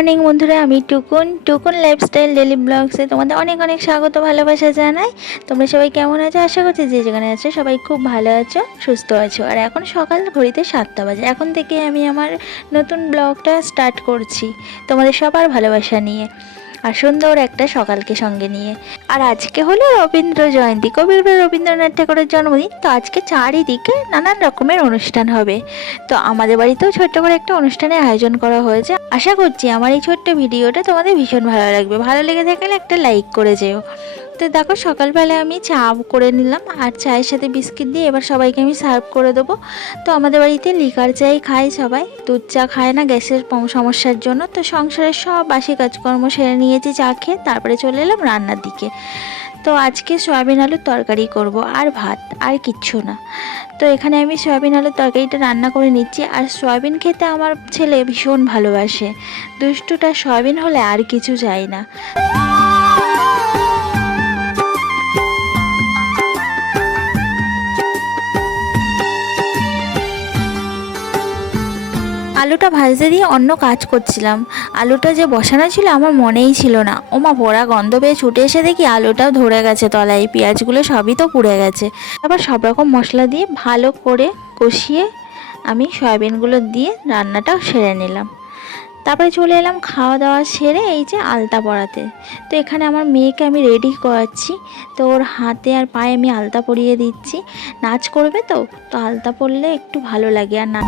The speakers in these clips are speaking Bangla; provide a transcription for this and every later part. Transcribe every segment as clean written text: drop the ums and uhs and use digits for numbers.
মর্নিং বন্ধুরা, আমি টুকুন লাইফস্টাইল ডেলি ব্লগসে তোমাদের অনেক অনেক স্বাগত, ভালোবাসা জানাই। তোমরা সবাই কেমন আছো? আশা করছি যে যেখানে আছো সবাই খুব ভালো আছো, সুস্থ আছো। আর এখন সকাল ঘড়িতে 7টা বাজে। এখন থেকে আমি আমার নতুন ব্লগটা স্টার্ট করছি তোমাদের সবার ভালোবাসা নিয়ে আর সুন্দর একটা সকালকে সঙ্গে নিয়ে। আর আজকে হলো রবীন্দ্র জয়ন্তী, কবিগুরু রবীন্দ্রনাথ ঠাকুরের জন্মদিন। তো আজকে চারিদিকে নানান রকমের অনুষ্ঠান হবে। তো আমাদের বাড়িতেও ছোট্ট করে একটা অনুষ্ঠানের আয়োজন করা হয়েছে। আশা করছি আমার এই ছোট্ট ভিডিওটা তোমাদের ভীষণ ভালো লাগবে। ভালো লেগে থাকলে একটা লাইক করে যেও। তো দেখো, সকালবেলা আমি চা করে নিলাম আর চায়ের সাথে বিস্কিট দিয়ে এবার সবাইকে আমি সার্ভ করে দেবো। তো আমাদের বাড়িতে লিকার চাই খায় সবাই, দুধ চা খায় না গ্যাসের সমস্যার জন্য। তো সংসারের সব বাসি কাজকর্ম সেরে নিয়েছি চা খেয়ে, তারপরে চলে এলাম রান্নার দিকে। তো আজকে সয়াবিন আলুর তরকারি করব আর ভাত, আর কিচ্ছু না। তো এখানে আমি সয়াবিন আলুর তরকারিটা রান্না করে নিচ্ছি। আর সয়াবিন খেতে আমার ছেলে ভীষণ ভালোবাসে, দুষ্টুটা সয়াবিন হলে আর কিছু চাই না। আলুটা ভাজতে দিয়ে অন্য কাজ করছিলাম। আলুটা যে বসানো ছিল আমার মনেই ছিল না। ওমা, পোড়া গন্ধ পেয়ে ছুটে এসে দেখি আলুটাও ধরে গেছে তলায়, পেঁয়াজগুলো সবই তো পুড়ে গেছে। আবার সব রকম মশলা দিয়ে ভালো করে কষিয়ে আমি সয়াবিনগুলো দিয়ে রান্নাটা সেরে নিলাম। তারপরে চলে এলাম খাওয়া দাওয়া সেরে এই যে আলতা পরাতে। তো এখানে আমার মেয়েকে আমি রেডি করাচ্ছি। তো ওর হাতে আর পায়ে আমি আলতা পরিয়ে দিচ্ছি। নাচ করবে তো তো আলতা পরলে একটু ভালো লাগে। আর না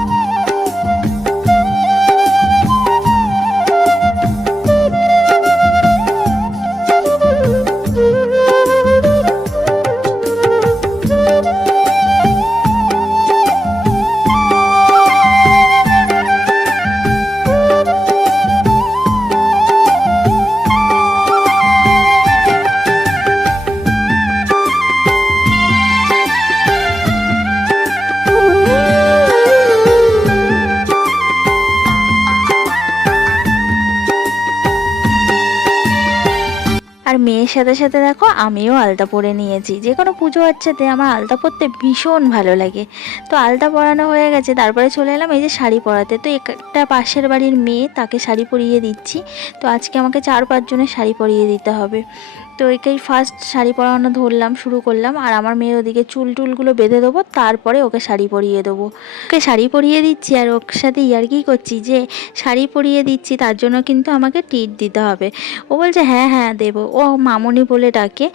আর মেয়ের সাথে সাথে দেখো আমিও আলতা পরে নিয়েছি। যে কোনো পুজো আচ্ছাতে আমার আলতা পরতে ভীষণ ভালো লাগে। তো আলতা পরানো হয়ে গেছে, তারপরে চলে এলাম এই যে শাড়ি পরাতে। তো একটা পাশের বাড়ির মেয়ে, তাকে শাড়ি পরিয়ে দিচ্ছি। তো আজকে আমাকে 4-5 জনের শাড়ি পরিয়ে দিতে হবে। তো একেই ফার্স্ট শাড়ি পরানো ধরলাম, শুরু করলাম। আর আমার মেয়ের ওদিকে চুলগুলো বেঁধে দেবো, তারপরে ওকে শাড়ি পরিয়ে দেবো। ওকে শাড়ি পরিয়ে দিচ্ছি আর ওর সাথে ইয়ার্কি করছি যে শাড়ি পরিয়ে দিচ্ছি তার জন্য কিন্তু আমাকে টিট দিতে হবে। ও বলছে হ্যাঁ হ্যাঁ দেবো। ও মামনি বলে ডাকে,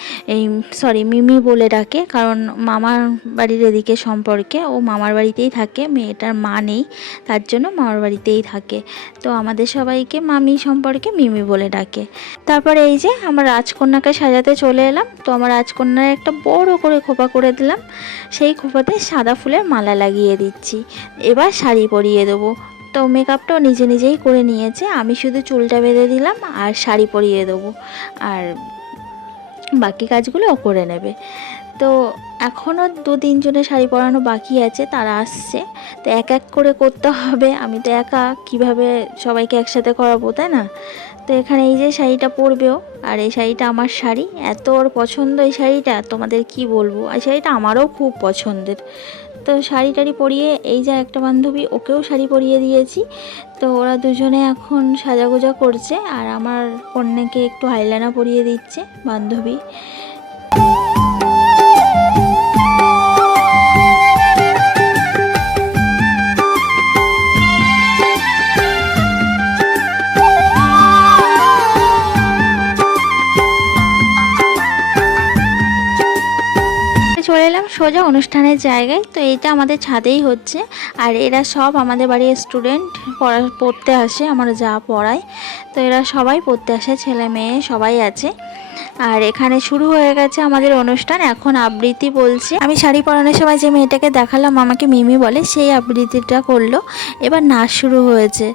মিমি বলে ডাকে, কারণ মামার বাড়ির এদিকে সম্পর্কে ও মামার বাড়িতেই থাকে। মেয়েটার মা নেই, তার জন্য মামার বাড়িতেই থাকে। তো আমাদের সবাইকে মামি সম্পর্কে মিমি বলে ডাকে। তারপরে এই যে আমার রাজকন্যাকে সাজাতে চলে এলাম। তো আমার রাজকন্যার একটা বড় করে খোপা করে দিলাম, সেই খোপাতে সাদা ফুলের মালা লাগিয়ে দিচ্ছি। এবার শাড়ি পরিয়ে দেবো। তো মেকআপটাও নিজে নিজেই করে নিয়েছে, আমি শুধু চুলটা বেঁধে দিলাম আর শাড়ি পরিয়ে দেবো। আর বাকি কাজগুলো ও করে নেবে। তো এখনও 2-3 জনের শাড়ি পরানো বাকি আছে, তারা আসছে। তো এক এক করে করতে হবে, আমি তো একা কিভাবে সবাইকে একসাথে করাবো, তাই না? তো এখানে এই যে শাড়িটা পরবেও, আর এই শাড়িটা আমার শাড়ি, এত ওর পছন্দ এই শাড়িটা তোমাদের কি বলবো। এই শাড়িটা আমারও খুব পছন্দের। তো শাড়ি টাড়ি পরিয়ে এই যে একটা বান্ধবী, ওকেও শাড়ি পরিয়ে দিয়েছি। তো ওরা দুজনে এখন সাজাগোজা করছে আর আমার কন্যাকে একটু আইলাইনার পরিয়ে দিচ্ছে বান্ধবী। চলে এলাম সোজা অনুষ্ঠানের জায়গায়। তো এটা আমাদের ছাদেই হচ্ছে। আর এরা সব আমাদের বাড়ির স্টুডেন্ট, পড়তে আসে, আমার যা পড়ায়। তো এরা সবাই পড়তে আসে, ছেলে মেয়ে সবাই আছে। আর এখানে শুরু হয়ে গেছে আমাদের অনুষ্ঠান। এখন আবৃত্তি বলছে। আমি শাড়ি পরানোর সময় যে মেয়েটাকে দেখালাম আমাকে মিমি বলে, সেই আবৃত্তিটা করলো। এবার নাচ শুরু হয়েছে।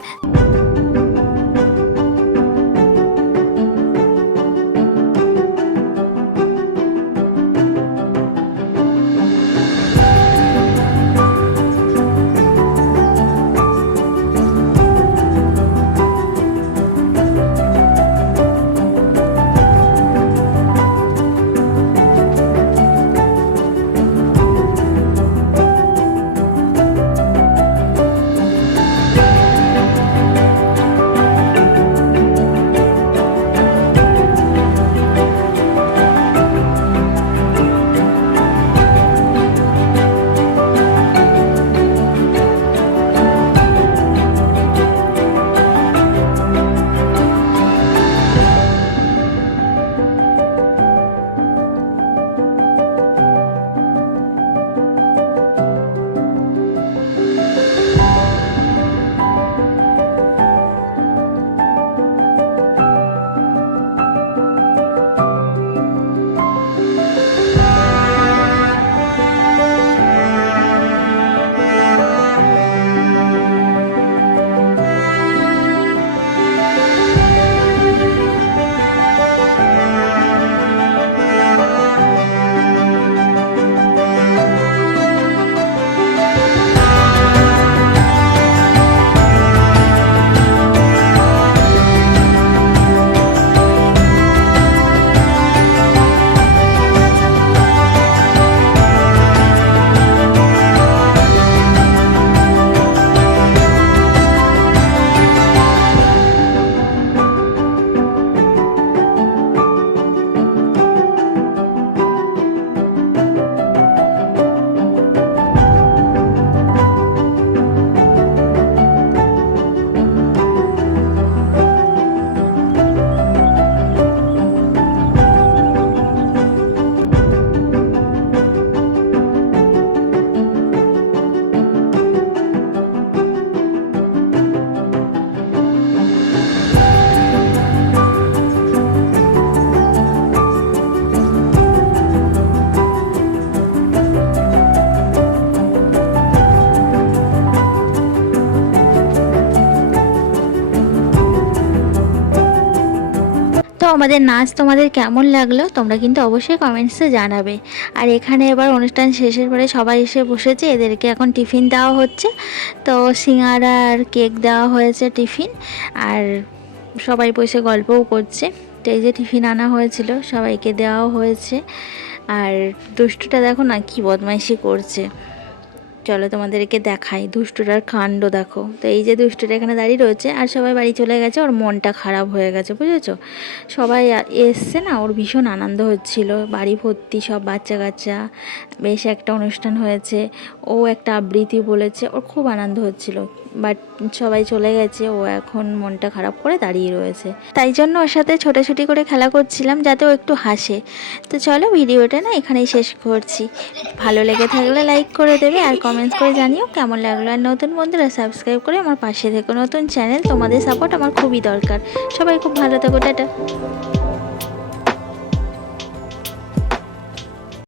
আমাদের নাচ তোমাদের কেমন লাগলো তোমরা কিন্তু অবশ্যই কমেন্টসে জানাবে। আর এখানে এবার অনুষ্ঠান শেষের পরে সবাই এসে বসেছে, এদেরকে এখন টিফিন দেওয়া হচ্ছে। তো সিঙ্গারা আর কেক দেওয়া হয়েছে টিফিন, আর সবাই বসে গল্পও করছে। তো এই যে টিফিন আনা হয়েছিল সবাইকে দেওয়াও হয়েছে। আর দুষ্টুটা দেখো না কি বদমাইশি করছে, চলো তোমাদেরকে দেখাই দুষ্টুটার কাণ্ড দেখো। তো এই যে দুষ্টুটা এখানে দাঁড়িয়ে রয়েছে, আর সবাই বাড়ি চলে গেছে, ওর মনটা খারাপ হয়ে গেছে বুঝেছো। সবাই এসছে না, ওর ভীষণ আনন্দ হচ্ছিল, বাড়ি ভর্তি সব বাচ্চা কাচ্চা, বেশ একটা অনুষ্ঠান হয়েছে। ও একটা আবৃত্তি বলেছে, ওর খুব আনন্দ হচ্ছিল। বাট সবাই চলে গেছে, ও এখন মনটা খারাপ করে দাঁড়িয়ে রয়েছে। তাই জন্য ওর সাথে ছোটাছুটি করে খেলা করছিলাম যাতে ও একটু হাসে। তো চলো ভিডিওটা না এখানেই শেষ করছি। ভালো লেগে থাকলে লাইক করে দেবে, আর কমেন্টস করে জানিও কেমন লাগলো। আর নতুন বন্ধুরা সাবস্ক্রাইব করে আমার পাশে থেকো, নতুন চ্যানেল, তোমাদের সাপোর্ট আমার খুবই দরকার। সবাই খুব ভালো থেকো, টাটা।